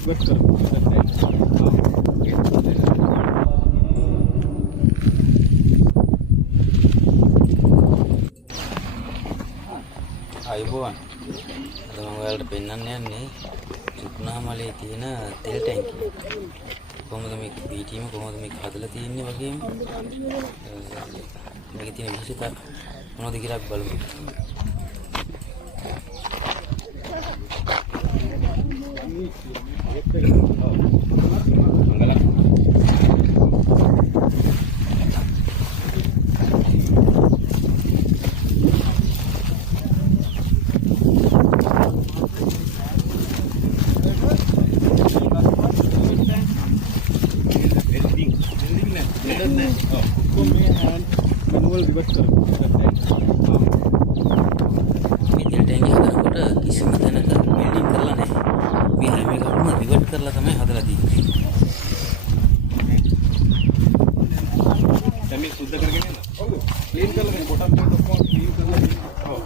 ඉවත් කරමු. අයිබෝන් අද මම ඔයාලට පෙන්වන්න යන්නේ සුකුණාමලේ තියෙන තෙල් ටැංකිය. කොහොමද මේක BTM කොහොමද මේක හදලා තියෙන්නේ වගේම මේකේ තියෙන විශේෂතා මොනවද කියලා අපි බලමු. manual reverse කරමු. මේ තෙල් ටැංකිය හදනකොට කිසිම තැනක වෙල්ඩින් කරලා නැහැ. මේ හැම එකක්ම රිවර්ට් කරලා තමයි හදලා තියෙන්නේ. දැන් මේ සුද්ධ කරගෙන යන්න. ඔව්. ක්ලීන් කරලා මේ බොටම් පොයින්ට් ඔක්කොම ක්ලීන් කරලා ඔව්.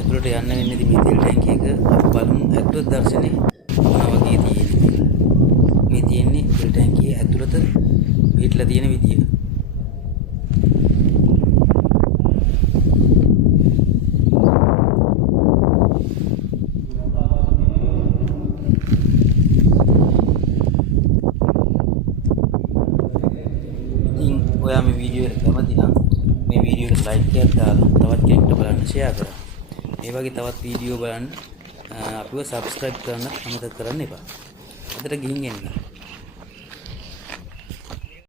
ඇතුළට යන්න වෙන්නේ මේ තෙල් ටැංකිය එක අපි බලමු ඇතුළත දර්ශනේ මොනවා වගේ තියෙන්නේ. මේ තියෙන්නේ තෙල් ටැංකිය ඇතුළත පිටලා තියෙන විදිය. ඉතින් ඔයා මේ වීඩියෝ එක කැමති නම් මේ වීඩියෝ එකට ලයික් එකක් දාලා තවත් කෙනෙක්ට බලන්න ෂෙයා කරන්න. මේ වගේ තවත් වීඩියෝ බලන්න අපිව subscribe කරන්න අමතක කරන්න එපා. අදට ගිහින් එන්න.